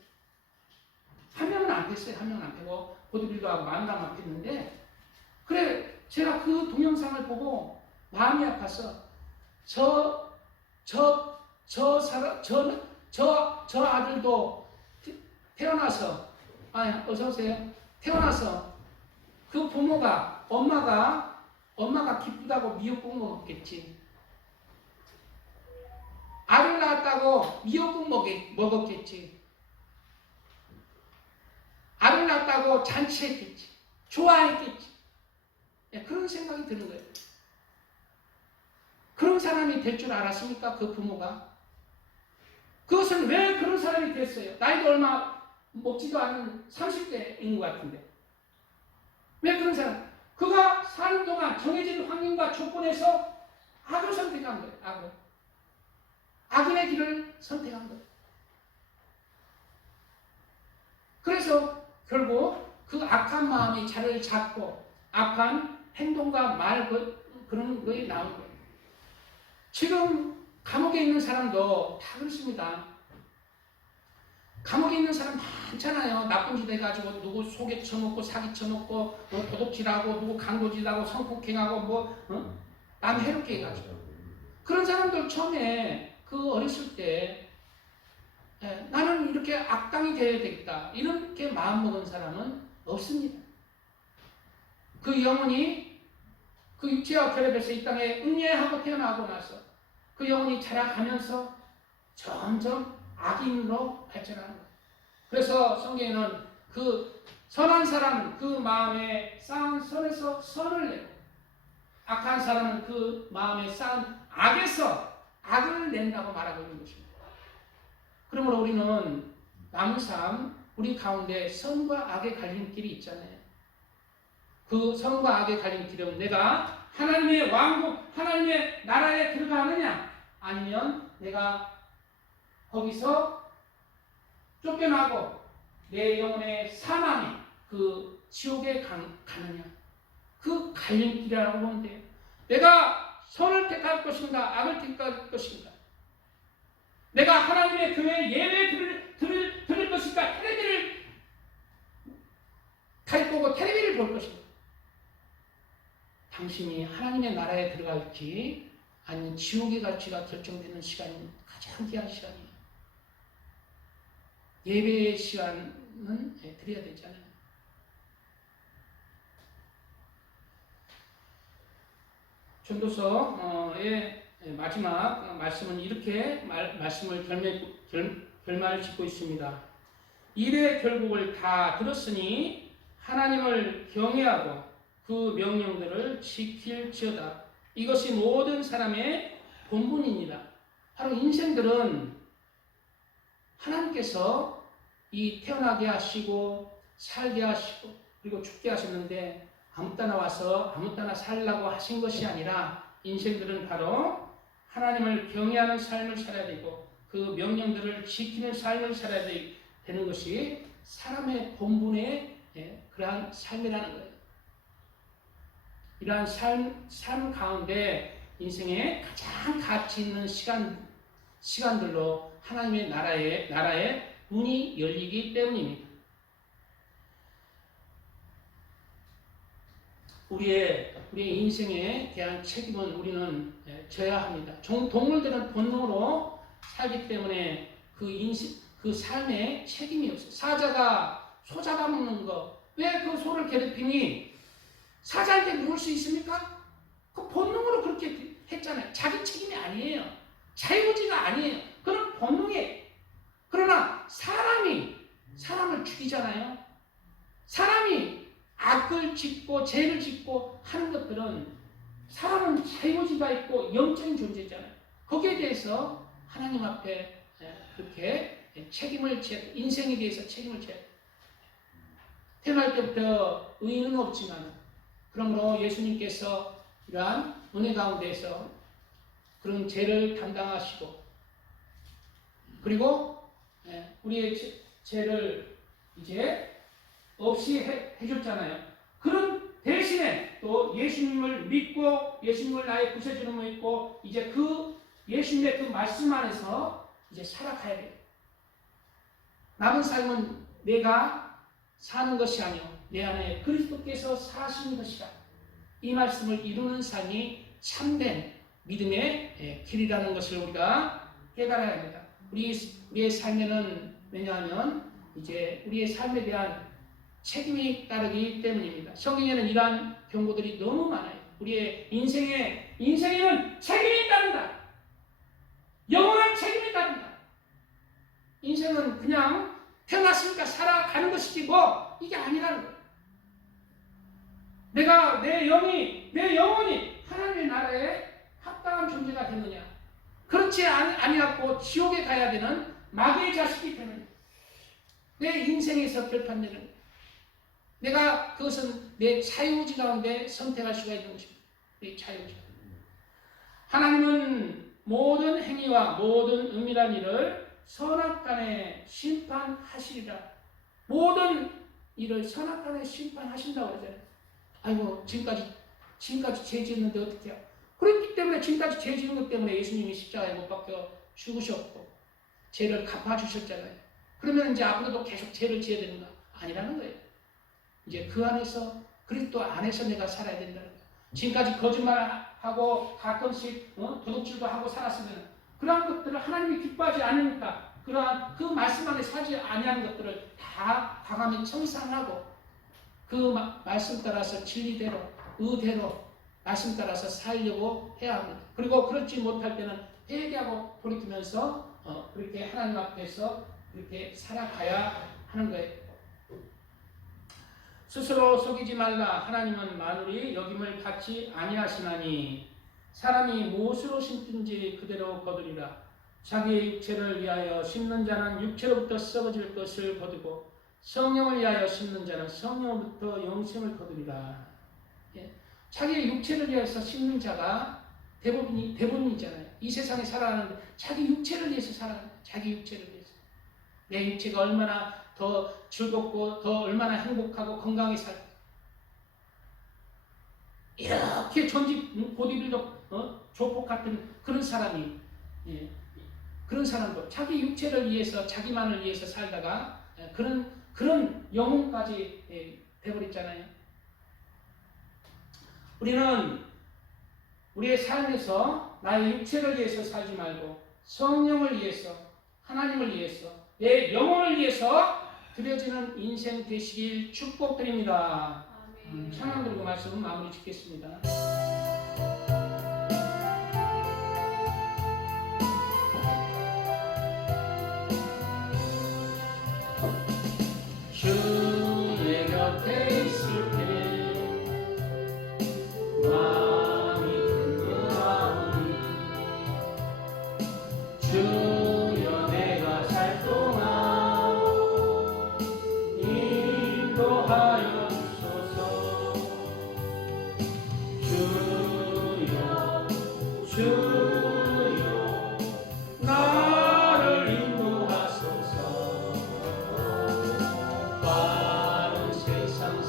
한 명은 안 뺐어요. 한 명은 안 빼고 보디빌더하고 마음만 뺐는데 그래 제가 그 동영상을 보고 마음이 아파서 저 아들도 태어나서 어서 오세요. 태어나서 그 부모가 엄마가 기쁘다고 미역국 먹었겠지. 아들 낳았다고 미역국 먹었겠지. 아들 낳았다고 잔치했겠지. 좋아했겠지. 그런 생각이 드는 거예요. 그런 사람이 될 줄 알았습니까? 그 부모가. 그것은 왜 그런 사람이 됐어요? 나이도 얼마 먹지도 않은 30대인 것 같은데. 왜 그런 사람? 그가 사는 동안 정해진 환경과 조건에서 악을 선택한 거예요. 악인의 길을 선택한 거예요. 그래서 결국 그 악한 마음이 자리를 잡고 악한 행동과 말 그런 거에 나온 거예요. 지금 감옥에 있는 사람도 다 그렇습니다. 감옥에 있는 사람 많잖아요. 나쁜 짓 해가지고 누구 속에 쳐먹고 사기 쳐먹고 도둑질하고 누구 강도질하고 성폭행하고 남 해롭게 해가지고 그런 사람들 처음에 그 어렸을 때 나는 이렇게 악당이 되어야 되겠다 이렇게 마음먹은 사람은 없습니다. 그 영혼이 그 육체와 결합해서 이 땅에 응애하고 태어나고 나서 그 영혼이 자라가면서 점점 악인으로 발전하는 거예요. 그래서 성경에는 그 선한 사람은 그 마음에 쌓은 선에서 선을 내고 악한 사람은 그 마음에 쌓은 악에서 악을 낸다고 말하고 있는 것입니다. 그러므로 우리는 남은 삶 우리 가운데 선과 악의 갈림길이 있잖아요. 그 선과 악의 갈림길은 내가 하나님의 왕국, 하나님의 나라에 들어가느냐 아니면 내가 거기서 쫓겨나고 내 영혼의 사망에 그 지옥에 가느냐 그 갈림길이라고 보는데요. 내가 선을 택할 것인가 악을 택할 것인가 내가 하나님의 교회 예배 들을 것인가 텔레비를 갈 거고 텔레비를 볼 것인가 당신이 하나님의 나라에 들어갈지 아니면 지옥에 갈지가 결정되는 시간이 가장 귀한 시간이에요. 예배의 시간은 드려야 되잖아요. 전도서의 마지막 말씀은 이렇게 말씀을 결말을 짓고 있습니다. 일의 결국을 다 들었으니 하나님을 경외하고 그 명령들을 지킬지어다. 이것이 모든 사람의 본분입니다. 바로 인생들은 하나님께서 이 태어나게 하시고 살게 하시고 그리고 죽게 하셨는데 아무 때나 와서 아무 때나 살라고 하신 것이 아니라 인생들은 바로 하나님을 경외하는 삶을 살아야 되고 그 명령들을 지키는 삶을 살아야 되는 것이 사람의 본분의 그러한 삶이라는 거예요. 이러한 삶 가운데 인생의 가장 가치 있는 시간들로 하나님의 나라의 문이 열리기 때문입니다. 우리의 인생에 대한 책임은 우리는 져야 합니다. 동물들은 본능으로 살기 때문에 그 삶에 책임이 없어요. 사자가 소 잡아먹는 거, 왜 그 소를 괴롭히니? 사자한테 물을 수 있습니까? 그 본능으로 그렇게 했잖아요. 자기 책임이 아니에요. 자유의지가 아니에요. 그런 본능이에요. 그러나 사람을 죽이잖아요. 사람이 악을 짓고 죄를 짓고 하는 것들은 사람은 자유의지가 있고 영적인 존재잖아요. 거기에 대해서 하나님 앞에 그렇게 인생에 대해서 책임을 져야 돼. 태어날 때부터 의인은 없지만, 그러므로 예수님께서 이러한 은혜 가운데에서 그런 죄를 담당하시고, 그리고 우리의 죄를 이제 없이 해줬잖아요. 그런 대신에 또 예수님을 믿고, 예수님을 나의 구세주로 믿고, 이제 그 예수님의 그 말씀 안에서 이제 살아가야 돼요. 남은 삶은 내가 사는 것이 아니요 내 안에 그리스도께서 사시는 것이라. 이 말씀을 이루는 삶이 참된 믿음의 길이라는 것을 우리가 깨달아야 합니다. 우리의 삶에는, 왜냐하면 이제 우리의 삶에 대한 책임이 따르기 때문입니다. 성경에는 이러한 경고들이 너무 많아요. 우리의 인생에는 책임이 따른다. 영원한 책임이 따른다. 인생은 그냥 태어났으니까 살아가는 것이지 뭐 이게 아니라는 거예요. 내 영혼이 하나님의 나라에 합당한 존재가 되느냐? 그렇지 아니하고 지옥에 가야 되는 마귀의 자식이 되느냐? 내 인생에서 결판내는 거예요. 내가 그것은 내 자유의지 가운데 선택할 수가 있는 것입니다. 내 자유의지. 하나님은 모든 행위와 모든 은밀한 일을 선악간에 심판하시리라. 모든 일을 선악간에 심판하신다고 그러잖아요. 아이고 지금까지 죄 지었는데 어떻게 해요? 그렇기 때문에 지금까지 죄 지은 것 때문에 예수님이 십자가에 못 박혀 죽으셨고 죄를 갚아주셨잖아요. 그러면 이제 앞으로도 계속 죄를 지어야 되는가? 아니라는 거예요. 이제 그 안에서, 그리스도 안에서 내가 살아야 된다는 거예요. 지금까지 거짓말하고 가끔씩 도둑질도 하고 살았으면 그러한 것들을 하나님이 기뻐하지 않으니까 그러한 그 말씀 안에 살지 아니하는 것들을 다 과감히 청산하고 그 말씀 따라서 진리대로, 의대로 말씀 따라서 살려고 해야 합니다. 그리고 그렇지 못할 때는 회개하고 돌이키면서 그렇게 하나님 앞에서 그렇게 살아가야 하는 거예요. 스스로 속이지 말라. 하나님은 만물이 여김을 받지 아니하시나니 사람이 무엇으로 심든지 그대로 거두리라. 자기의 육체를 위하여 심는 자는 육체로부터 썩어질 것을 거두고 성령을 위하여 심는 자는 성령으로부터 영생을 거두리라. 자기의 육체를 위해서 심는 자가 대부분이잖아요. 이 세상에 살아가는데 자기 육체를 위해서 살아가는 거예요. 자기 육체를 위해서. 내 육체가 얼마나 더 즐겁고 더 얼마나 행복하고 건강히 살고 이렇게 전직 보디빌더 조폭 같은 그런 사람이 그런 사람도 자기 육체를 위해서 자기만을 위해서 살다가 그런 영혼까지 되어버렸잖아요. 우리는 우리의 삶에서 나의 육체를 위해서 살지 말고 성령을 위해서, 하나님을 위해서, 내 영혼을 위해서 드려지는 인생 되시길 축복드립니다. 찬양 드리고 말씀 마무리 짓겠습니다. 주의 곁에 있을 때 마음이 든든하오니 주여 내가 살 동안 인도하여 주소서. 주여 나를 인도하소서. 빠른 세상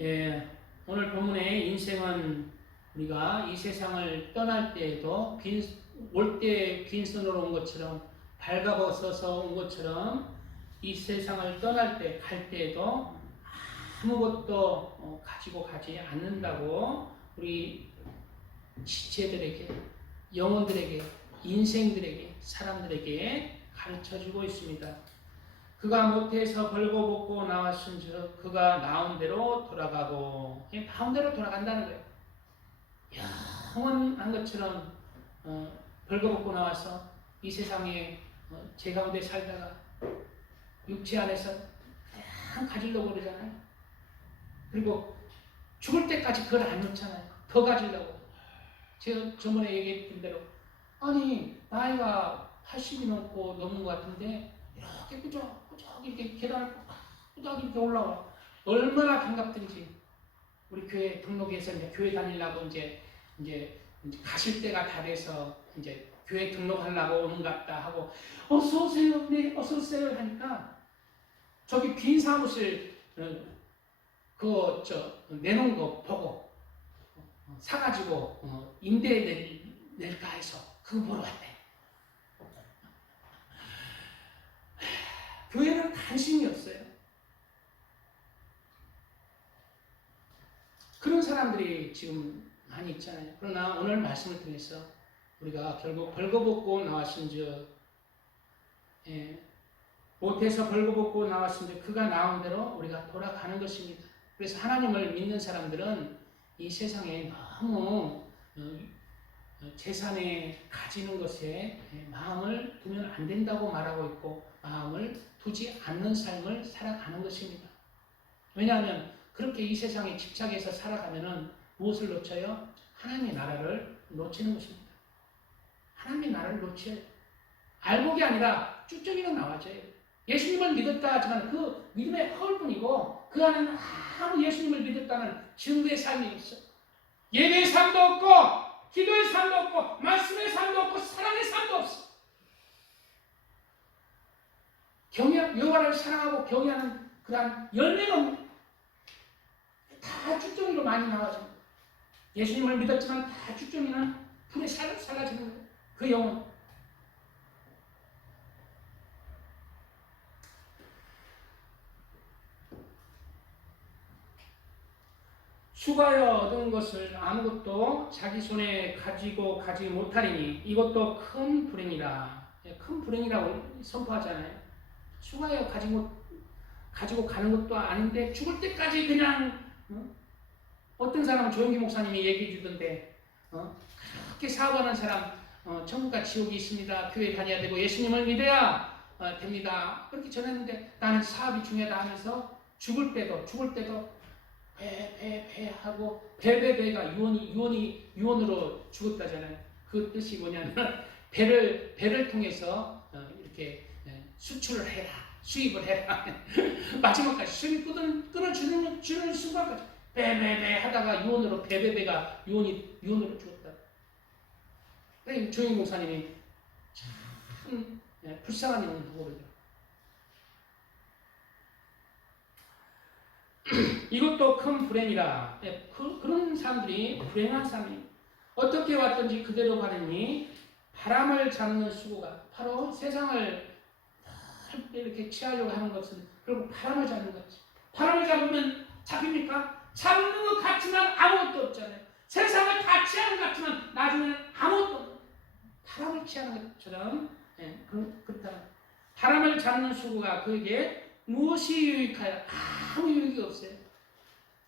예, 오늘 본문의 인생은 우리가 이 세상을 떠날 때에도 올 때 빈손으로 온 것처럼 발가벗어서 온 것처럼 이 세상을 떠날 때 갈 때에도 아무것도 가지고 가지 않는다고 우리 지체들에게 영혼들에게 인생들에게 사람들에게 가르쳐주고 있습니다. 그가 모태에서 벌거벗고 나왔은즉 그가 나온 대로 돌아가고 나온 대로 돌아간다는 거예요. 영원한 것처럼 벌거벗고 나와서 이 세상에 제 가운데 살다가 육체 안에서 그냥 가지려고 그러잖아요. 그리고 죽을 때까지 그걸 안 놓잖아요. 더 가지려고. 제가 저번에 얘기했던 대로 아니 나이가 80이 넘고 넘는 것 같은데 이렇게 꾸적꾸적 이렇게 계단을 꾸덕 이렇게 올라와. 얼마나 반갑든지 우리 교회 등록해서 이제 교회 다니려고 이제 가실 때가 다 돼서 이제 교회 등록하려고 오는 것 같다 하고 어서 오세요, 네 어서 오세요 하니까 저기 빈 사무실 그거 내놓은 거 보고 사가지고 임대 낼까 해서 그거 보러 왔대. 교회는 관심이 없어요. 그런 사람들이 지금 많이 있잖아요. 그러나 오늘 말씀을 통해서 우리가 결국 벌거벗고 나왔은즉 모태에서 벌거벗고 나왔은즉 그가 나온 대로 우리가 돌아가는 것입니다. 그래서 하나님을 믿는 사람들은 이 세상에 너무 재산에 가지는 것에 마음을 두면 안 된다고 말하고 있고 마음을 두지 않는 삶을 살아가는 것입니다. 왜냐하면 그렇게 이 세상에 집착해서 살아가면은 무엇을 놓쳐요? 하나님의 나라를 놓치는 것입니다. 하나님의 나라를 놓쳐요. 알곡이 아니라 쭉쭉이는 나와져요. 예수님을 믿었다 하지만 그 믿음의 허울뿐이고 그 안에는 아무 예수님을 믿었다는 증거의 삶이 있어. 예배의 삶도 없고 기도의 삶도 없고 말씀의 삶도 없고 사랑의 삶도 없어. 여호와를 사랑하고 경외하는 그러한 열매가 없네. 다 쭉정이로 많이 나와집니다. 예수님을 믿었지만 다 쭉정이는 불에 살라지는 거예요. 그 영혼. 수고하여 얻은 것을 아무것도 자기 손에 가지고 가지 못하리니 이것도 큰 불행이라. 큰 불행이라고 선포하잖아요. 수고하여 가지고 가는 것도 아닌데 죽을 때까지 그냥 어떤 사람은 조영기 목사님이 얘기해 주던데 그렇게 사업하는 사람 천국과 지옥이 있습니다. 교회 다녀야 되고 예수님을 믿어야 됩니다. 그렇게 전했는데 나는 사업이 중요하다 하면서 죽을 때도 배 하고 배가 유언으로 죽었다잖아요. 그 뜻이 뭐냐면 배를 통해서 이렇게 수출을 해라, 수입을 해라. 마지막까지 수입 끊어주는 순간까지 배 하다가 유언으로 배가 유언으로 죽었다. 그러니까 조영 목사님이 참 불쌍한 영혼 보고 그러죠. 이것도 큰 불행이라. 그런 사람들이 불행한 사람이 어떻게 왔든지 그대로 가느니 바람을 잡는 수고가 바로 세상을 이렇게 취하려고 하는 것은 결국 바람을 잡는 거지. 바람을 잡으면 잡힙니까? 잡는 것 같지만 아무것도 없잖아요. 세상을 다 취하는 것 같지만 나중에는 아무것도 없어요. 바람을 취하는 것처럼 그렇다. 바람을 잡는 수고가 그에게 무엇이 유익하여? 아무 유익이 없어요.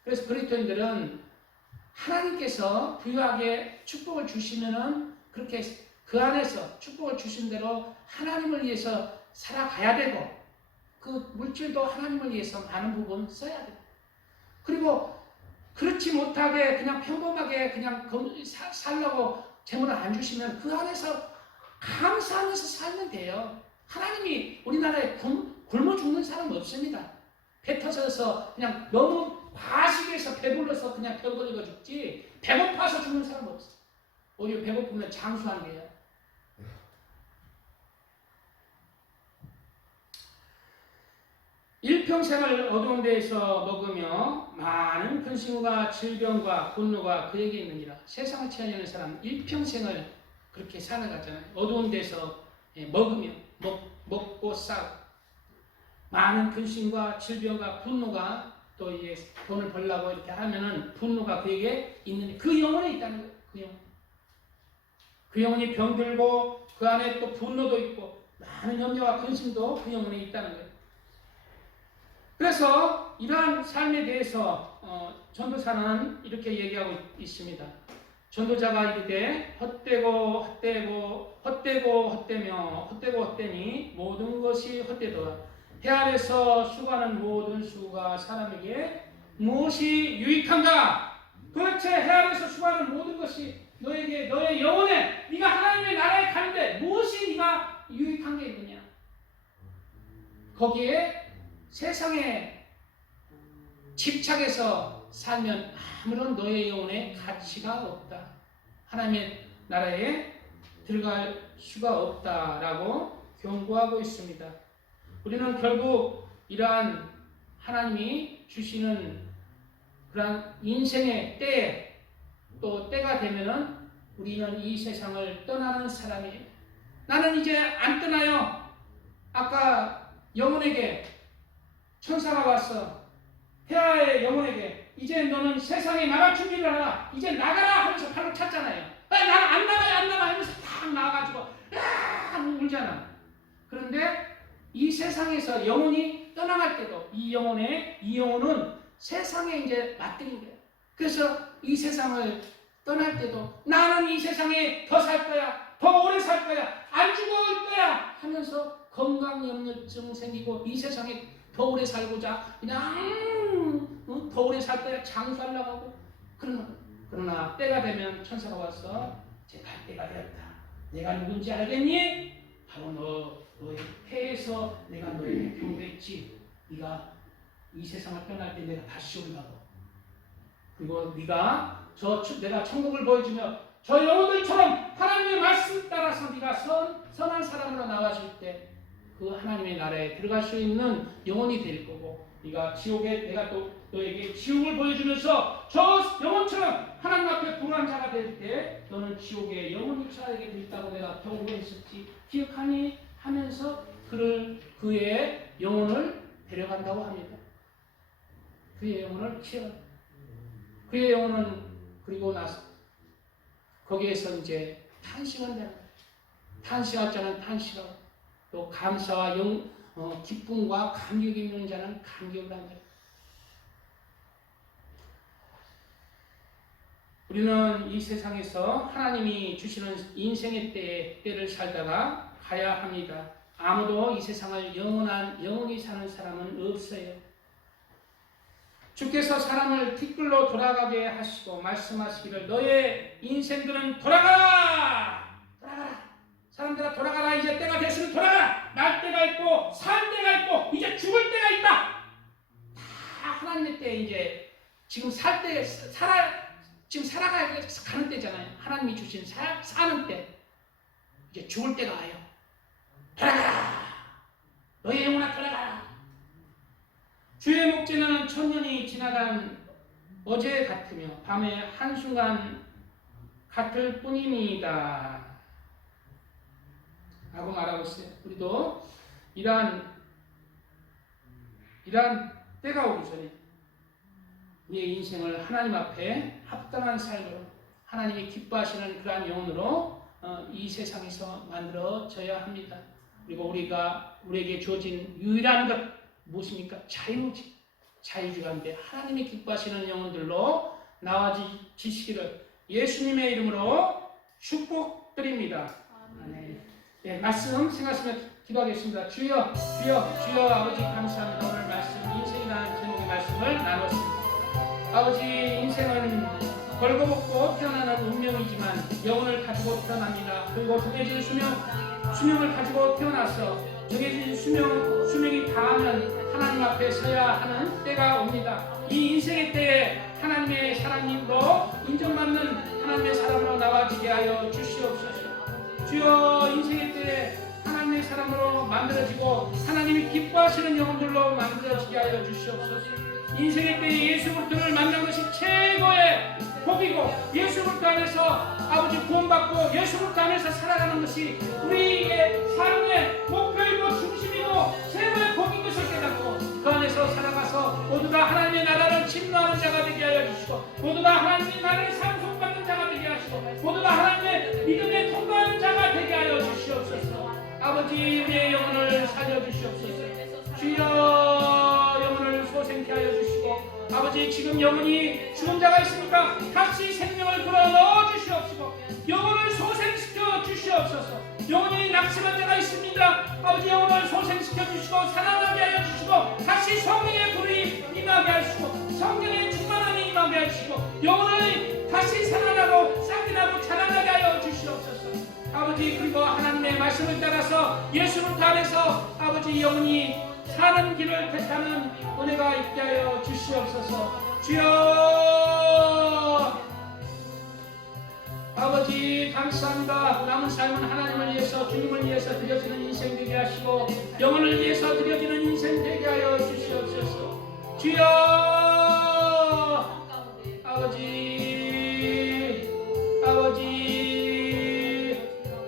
그래서 그리스도인들은 하나님께서 부유하게 축복을 주시면은 그렇게 그 안에서 축복을 주신 대로 하나님을 위해서 살아가야 되고 그 물질도 하나님을 위해서 많은 부분 써야 돼요. 그리고 그렇지 못하게 그냥 평범하게 그냥 살려고 재물을 안 주시면 그 안에서 감사하면서 살면 돼요. 하나님이 우리나라에 굶어 죽는 사람 없습니다. 배 터져서 그냥 너무 과식해서 배불러서 그냥 병들어 죽지 배고파서 죽는 사람 없어. 오히려 배고프면 장수하는 거예요. 일평생을 어두운 데에서 먹으며 많은 근심과 질병과 분노가 그에게 있느니라. 세상을 취하려는 사람 일평생을 그렇게 살아가잖아요. 어두운 데서 먹으며 먹고 싸고 많은 근심과 질병과 분노가 또 이제 돈을 벌려고 이렇게 하면은 분노가 그에게 있는 그 영혼에 있다는 거예요. 그 영혼. 그 영혼이 병들고 그 안에 또 분노도 있고 많은 염려와 근심도 그 영혼에 있다는 거예요. 그래서 이러한 삶에 대해서 전도사는 이렇게 얘기하고 있습니다. 전도자가 이르되 헛되고 헛되니 모든 것이 헛되더라. 해 아래서 수고하는 모든 수고가 사람에게 무엇이 유익한가? 도대체 해 아래서 수고하는 모든 것이 너에게 너의 영혼에 네가 하나님의 나라에 가는데 무엇이 네가 유익한 게 있느냐? 거기에 세상에 집착해서 살면 아무런 너의 영혼에 가치가 없다. 하나님의 나라에 들어갈 수가 없다라고 경고하고 있습니다. 우리는 결국 이러한 하나님이 주시는 그러한 인생의 때에 또 때가 되면은 우리는 이 세상을 떠나는 사람이에요. 나는 이제 안 떠나요. 아까 영혼에게 천사가 왔어. 태아의 영혼에게 이제 너는 세상에 나갈 준비를 하라. 이제 나가라 하면서 발로 찼잖아요. 나는 안 나가 하면서 딱 나와가지고 울잖아. 그런데 이 세상에서 영혼이 떠나갈 때도 이 영혼은 세상에 이제 맞들인 거예요. 그래서 이 세상을 떠날 때도 나는 이 세상에 더 살 거야. 더 오래 살 거야. 안 죽어올 거야 하면서 건강염려증 생기고 이 세상에 더 오래 살고자 그냥 더 오래 살 거야. 장수하려고 하고 그러나 때가 되면 천사가 와서 이제 갈 때가 되었다. 내가 누군지 알겠니? 바로 너의 폐에서 내가 너에게 경고했지. 네가 이 세상을 떠날 때 내가 다시 온다고. 그리고 네가 내가 천국을 보여주며 저 영혼들처럼 하나님의 말씀 따라서 네가 선한 사람으로 나와줄 때 그 하나님의 나라에 들어갈 수 있는 영혼이 될 거고, 네가 지옥에 내가 또 너에게 지옥을 보여주면서 저 영혼처럼 하나님 앞에 불의한 자가 될 때 너는 지옥에 영혼이 처하게 되었다고 내가 경고했었지 기억하니? 하면서 그의 영혼을 데려간다고 합니다. 그의 영혼을 키워. 그의 영혼은 그리고 나서 거기에서 이제 탄식한다는 거예요. 탄식할 자는 탄식하고 또 감사와 기쁨과 감격이 있는 자는 감격을 한다. 우리는 이 세상에서 하나님이 주시는 인생의 때를 살다가 가야 합니다. 아무도 이 세상을 영원히 사는 사람은 없어요. 주께서 사람을 티끌로 돌아가게 하시고 말씀하시기를 너의 인생들은 돌아가라! 사람들아 돌아가라. 이제 때가 됐으면 돌아가라. 날 때가 있고 살 때가 있고 이제 죽을 때가 있다. 다 하나님의 때 이제 지금 지금 가는 때잖아요. 하나님이 주신 사는 때 이제 죽을 때가 와요. 돌아가라. 너의 영혼아 돌아가라. 주의 목전은 천년이 지나간 어제 같으며 밤의 한순간 같을 뿐입니다. 라고 말하고 있어요. 우리도 이러한 때가 오기 전에 우리의 인생을 하나님 앞에 합당한 삶으로 하나님이 기뻐하시는 그러한 영혼으로 이 세상에서 만들어져야 합니다. 그리고 우리에게 주어진 유일한 것 무엇입니까? 자유주의인데 하나님이 기뻐하시는 영혼들로 나와지시기를 예수님의 이름으로 축복드립니다. 아멘. 네, 말씀 생각하시며 기도하겠습니다. 주여 아버지 감사합니다. 오늘 말씀 인생이라는 제목의 말씀을 나눴습니다. 아버지 인생은 벌거벗고 태어나는 운명이지만 영혼을 가지고 태어납니다. 그리고 정해진 수명을 가지고 태어나서 정해진 수명이 다하면 하나님 앞에 서야 하는 때가 옵니다. 이 인생의 때에 하나님의 사랑님으로 인정받는 하나님의 사람으로 나와지게 하여 주시옵소서. 주여 인생의 때에 하나님의 사람으로 만들어지고 하나님이 기뻐하시는 영혼들로 만들어지게 하여 주시옵소서. 인생의 때에 예수 그리스도를 만난 것이 복이고 예수 그리스도 안에서 아버지 구원받고 예수 그리스도 안에서 살아가는 것이 우리의 삶의 목표이고 중심이고 최고의 복인 것을 깨닫고 그 안에서 살아가서 모두가 하나님의 나라를 침노하는 자가 되게 하여 주시고 모두가 하나님의 나라를 상속받는 자가 되게 하시고 모두가 하나님의 믿음에 통과하는 자가 되게 하여 주시옵소서. 아버지 우리의 영혼을 살려주시옵소서. 주여 영혼을 소생케 하여 주시고 아버지 지금 영혼이 죽은 자가 있습니까? 다시 생명을 불어 넣어 주시옵시고 영혼을 소생시켜 주시옵소서. 영혼이 낙심한 자가 있습니다. 아버지 영혼을 소생시켜 주시고 살아나게 하여 주시고 다시 성령의 불이 임하게 하시고 성령의 충만함이 임하게 하시고 영혼을 다시 살아나고 싹이 나고 자라나게 하여 주시옵소서. 아버지 그리고 하나님의 말씀을 따라서 예수 그리스도 안에서 아버지 영혼이 사는 길을 택하는 은혜가 있게 하여 주시옵소서. 주여 아버지 감사합니다. 남은 삶은 하나님을 위해서 주님을 위해서 드려지는 인생 되게 하시고 영혼을 위해서 드려지는 인생 되게 하여 주시옵소서. 주여 아버지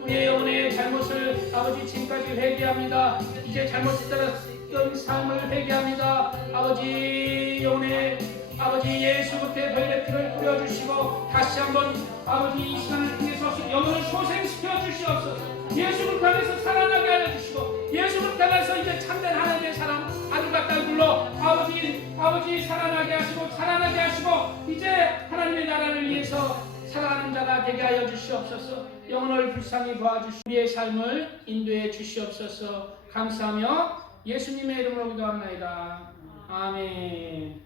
우리의 영혼의 잘못을 아버지 지금까지 회개합니다. 이제 잘못했던 삶을 회개합니다. 아버지 영혼의 아버지 예수 그리스도의 보혈의 피를 뿌려주시고 다시 한번 아버지 이 시간을 통해서 영혼을 소생시켜 주시옵소서. 예수 그리스도 안에서 살아나게 하여 주시고 예수 그리스도 안에서 이제 참된 하나님의 사람 아들과 딸들로 아버지 살아나게 하시고 이제 하나님의 나라를 위해서 살아가는 자가 되게 하여 주시옵소서. 영혼을 불쌍히 도와주시고 우리의 삶을 인도해 주시옵소서. 감사하며 예수님의 이름으로 기도합나이다. 아멘.